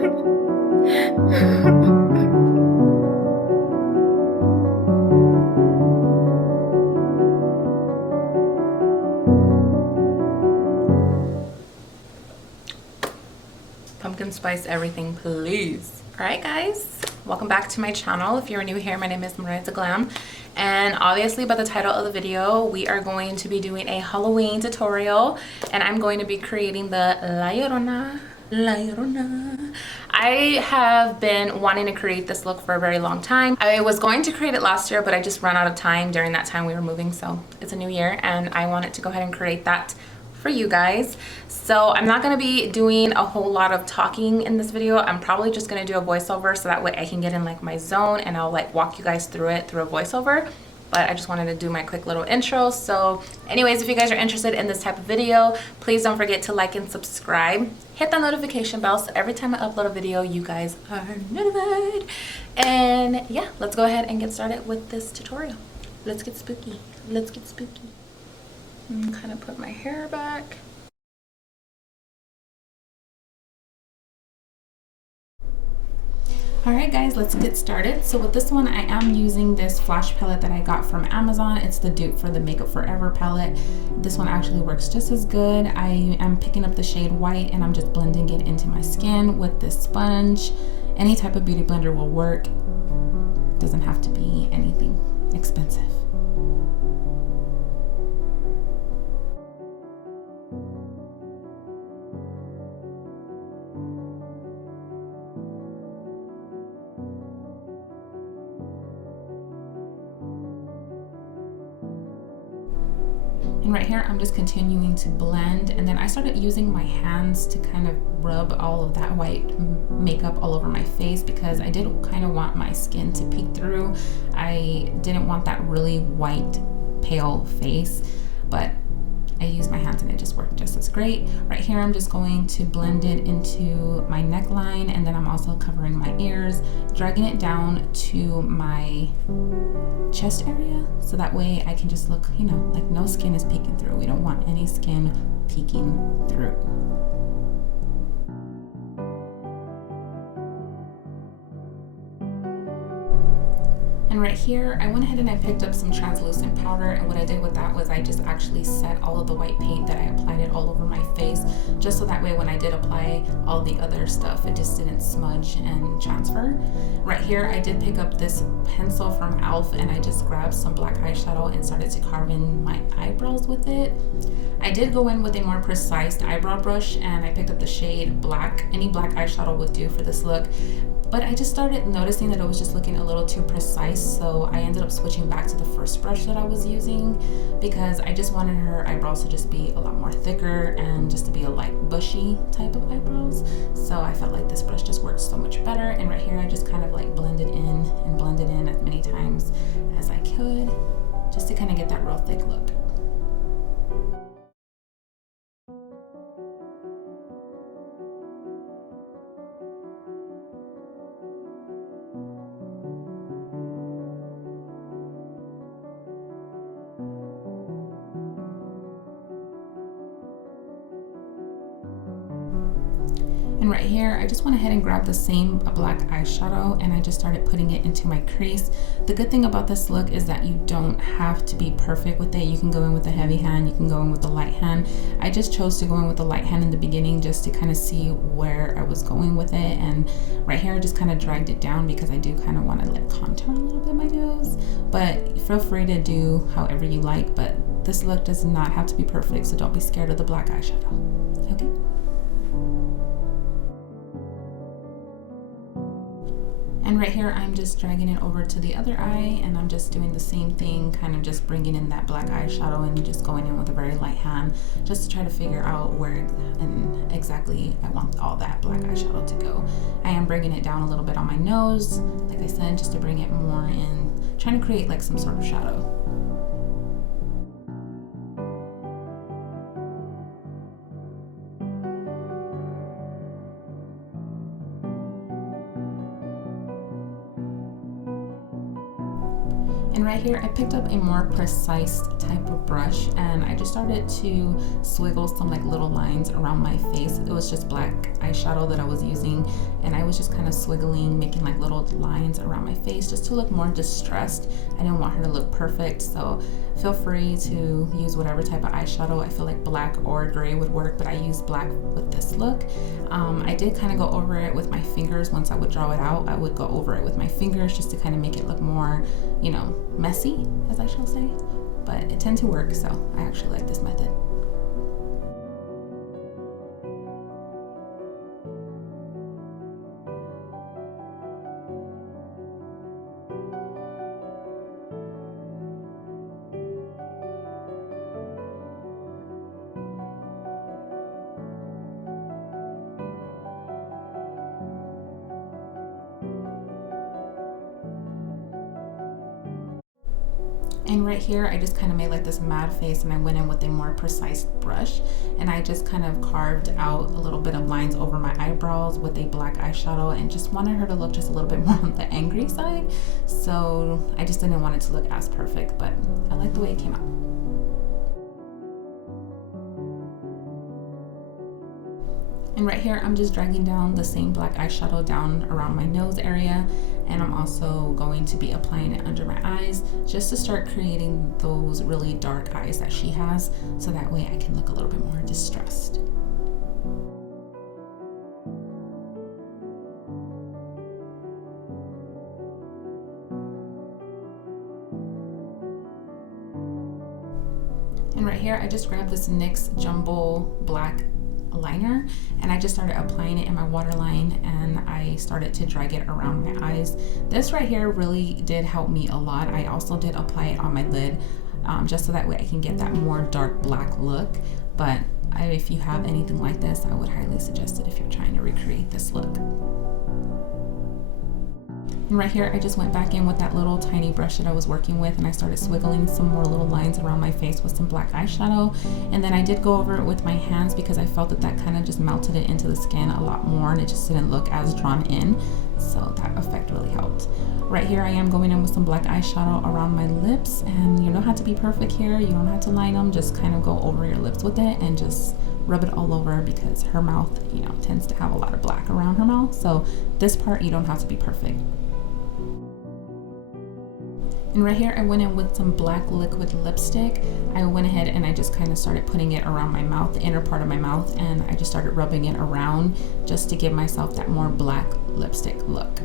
Pumpkin spice everything, please. All right, guys, welcome back to my channel. If you're new here, my name is Glam, and obviously by the title of the video, we are going to be doing a Halloween tutorial, and I'm going to be creating the Llorona. I have been wanting to create this look for a very long time. I was going to create it last year, but I just ran out of time. During that time we were moving, so it's a new year and I wanted to go ahead and create that for you guys. So I'm not going to be doing a whole lot of talking in this video. I'm probably just going to do a voiceover so that way I can get in like my zone and I'll like walk you guys through it through a voiceover. But I just wanted to do my quick little intro. So anyways, if you guys are interested in this type of video, please don't forget to like and subscribe. Hit the notification bell so every time I upload a video, you guys are notified. And yeah, let's go ahead and get started with this tutorial. Let's get spooky. Let's get spooky. Kind of put my hair back. Alright guys, let's get started. So with this one, I am using this flash palette that I got from Amazon. It's the dupe for the Makeup Forever palette. This one actually works just as good. I am picking up the shade white and I'm just blending it into my skin with this sponge. Any type of beauty blender will work. Doesn't have to be anything expensive. And right here, I'm just continuing to blend. And then I started using my hands to kind of rub all of that white makeup all over my face because I did kind of want my skin to peek through. I didn't want that really white, pale face, but I used my hands and it just worked just as great. Right here, I'm just going to blend it into my neckline, and then I'm also covering my ears, dragging it down to my chest area, so that way I can just look, you know, like no skin is peeking through. We don't want any skin peeking through. And right here, I went ahead and I picked up some translucent powder, and what I did with that was I just actually set all of the white paint that I applied it all over my face, just so that way when I did apply all the other stuff, it just didn't smudge and transfer. Right here, I did pick up this pencil from e.l.f. and I just grabbed some black eyeshadow and started to carve in my eyebrows with it. I did go in with a more precise eyebrow brush and I picked up the shade Black. Any black eyeshadow would do for this look. But I just started noticing that it was just looking a little too precise, so I ended up switching back to the first brush that I was using because I just wanted her eyebrows to just be a lot more thicker and just to be a light bushy type of eyebrows. So I felt like this brush just worked so much better, and right here I just kind of like blended in as many times as I could just to kind of get that real thick look. And right here, I just went ahead and grabbed the same black eyeshadow and I just started putting it into my crease. The good thing about this look is that you don't have to be perfect with it. You can go in with a heavy hand, you can go in with a light hand. I just chose to go in with the light hand in the beginning just to kind of see where I was going with it. And right here, I just kind of dragged it down because I do kind of want to like contour a little bit my nose. But feel free to do however you like, but this look does not have to be perfect, so don't be scared of the black eyeshadow, okay? And right here, I'm just dragging it over to the other eye and I'm just doing the same thing, kind of just bringing in that black eyeshadow and just going in with a very light hand just to try to figure out where and exactly I want all that black eyeshadow to go. I am bringing it down a little bit on my nose, like I said, just to bring it more in, trying to create like some sort of shadow. And right here, I picked up a more precise type of brush and I just started to swiggle some like little lines around my face. It was just black eyeshadow that I was using and I was just kind of swiggling, making like little lines around my face just to look more distressed. I didn't want her to look perfect, so feel free to use whatever type of eyeshadow. I feel like black or gray would work, but I used black with this look. I did kind of go over it with my fingers. Once I would draw it out, I would go over it with my fingers just to kind of make it look more, you know, messy, as I shall say. But it tends to work, so I actually like this method. And right here, I just kind of made like this mad face and I went in with a more precise brush and I just kind of carved out a little bit of lines over my eyebrows with a black eyeshadow and just wanted her to look just a little bit more on the angry side. So I just didn't want it to look as perfect, but I like the way it came out. And right here, I'm just dragging down the same black eyeshadow down around my nose area. And I'm also going to be applying it under my eyes just to start creating those really dark eyes that she has. So that way I can look a little bit more distressed. And right here, I just grabbed this NYX Jumbo Black liner and I just started applying it in my waterline and I started to drag it around my eyes. This right here really did help me a lot. I also did apply it on my lid just so that way I can get that more dark black look. But if you have anything like this, I would highly suggest it if you're trying to recreate this look. And right here, I just went back in with that little tiny brush that I was working with and I started swiggling some more little lines around my face with some black eyeshadow. And then I did go over it with my hands because I felt that kind of just melted it into the skin a lot more and it just didn't look as drawn in. So that effect really helped. Right here, I am going in with some black eyeshadow around my lips, and you don't have to be perfect here. You don't have to line them, just kind of go over your lips with it and just rub it all over because her mouth, you know, tends to have a lot of black around her mouth. So this part, you don't have to be perfect. And right here, I went in with some black liquid lipstick. I went ahead and I just kind of started putting it around my mouth, the inner part of my mouth, and I just started rubbing it around just to give myself that more black lipstick look.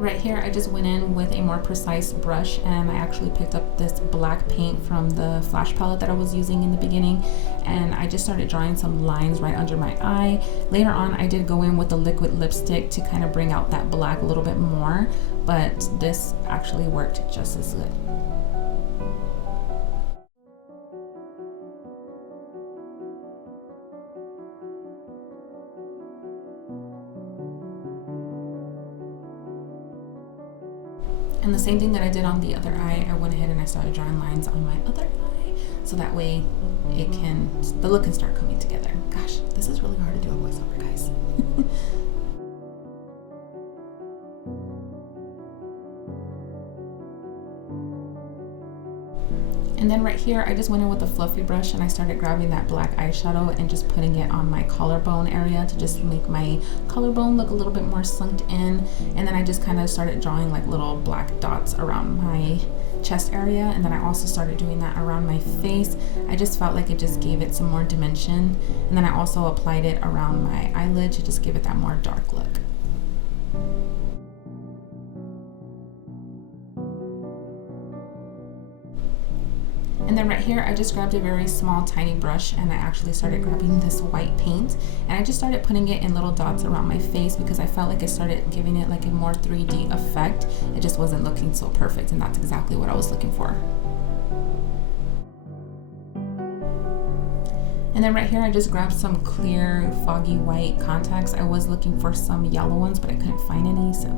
Right here, I just went in with a more precise brush and I actually picked up this black paint from the flash palette that I was using in the beginning and I just started drawing some lines right under my eye. Later on, I did go in with the liquid lipstick to kind of bring out that black a little bit more, but this actually worked just as good. And the same thing that I did on the other eye, I went ahead and I started drawing lines on my other eye so that way the look can start coming together. Gosh, this is really hard to do a voiceover, guys. And then right here, I just went in with a fluffy brush and I started grabbing that black eyeshadow and just putting it on my collarbone area to just make my collarbone look a little bit more sunk in. And then I just kind of started drawing like little black dots around my chest area. And then I also started doing that around my face. I just felt like it just gave it some more dimension. And then I also applied it around my eyelid to just give it that more dark look. And then right here, I just grabbed a very small, tiny brush and I actually started grabbing this white paint and I just started putting it in little dots around my face because I felt like it started giving it like a more 3D effect. It just wasn't looking so perfect, and that's exactly what I was looking for. And then right here, I just grabbed some clear, foggy white contacts. I was looking for some yellow ones, but I couldn't find any. So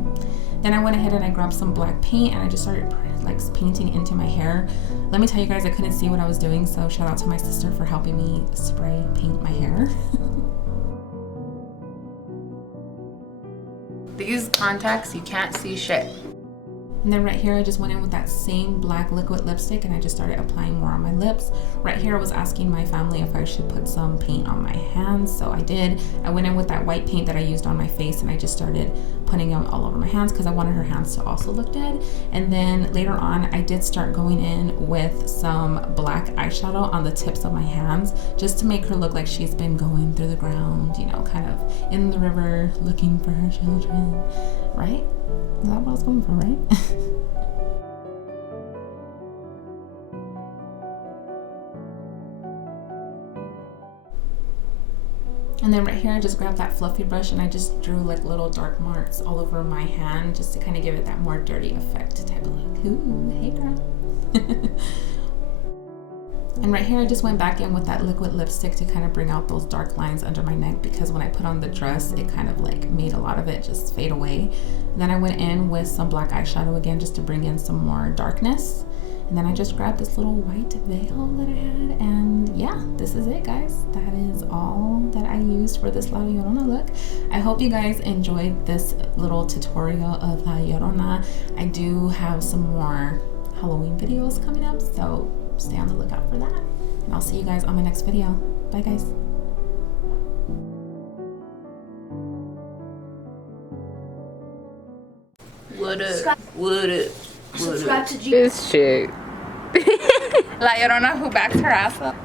then I went ahead and I grabbed some black paint and I just started like painting into my hair. Let me tell you guys, I couldn't see what I was doing. So shout out to my sister for helping me spray paint my hair. These contacts, you can't see shit. And then right here, I just went in with that same black liquid lipstick and I just started applying more on my lips. Right here, I was asking my family if I should put some paint on my hands, so I did. I went in with that white paint that I used on my face and I just started putting them all over my hands because I wanted her hands to also look good. And then later on, I did start going in with some black eyeshadow on the tips of my hands just to make her look like she's been going through the ground, you know, kind of in the river looking for her children, right? Is that what I was going for, right? And then right here, I just grabbed that fluffy brush and I just drew like little dark marks all over my hand just to kind of give it that more dirty effect type of look. Ooh, hey girl. And right here, I just went back in with that liquid lipstick to kind of bring out those dark lines under my neck because when I put on the dress, it kind of like made a lot of it just fade away. And then I went in with some black eyeshadow again just to bring in some more darkness. And then I just grabbed this little white veil that I had, and yeah, this is it, guys. That is all that I used for this La Llorona look. I hope you guys enjoyed this little tutorial of La Llorona. I do have some more Halloween videos coming up, so stay on the lookout for that. And I'll see you guys on my next video. Bye, guys. What up? What up? Subscribe to G. This chick. La Llorona who backs her ass up.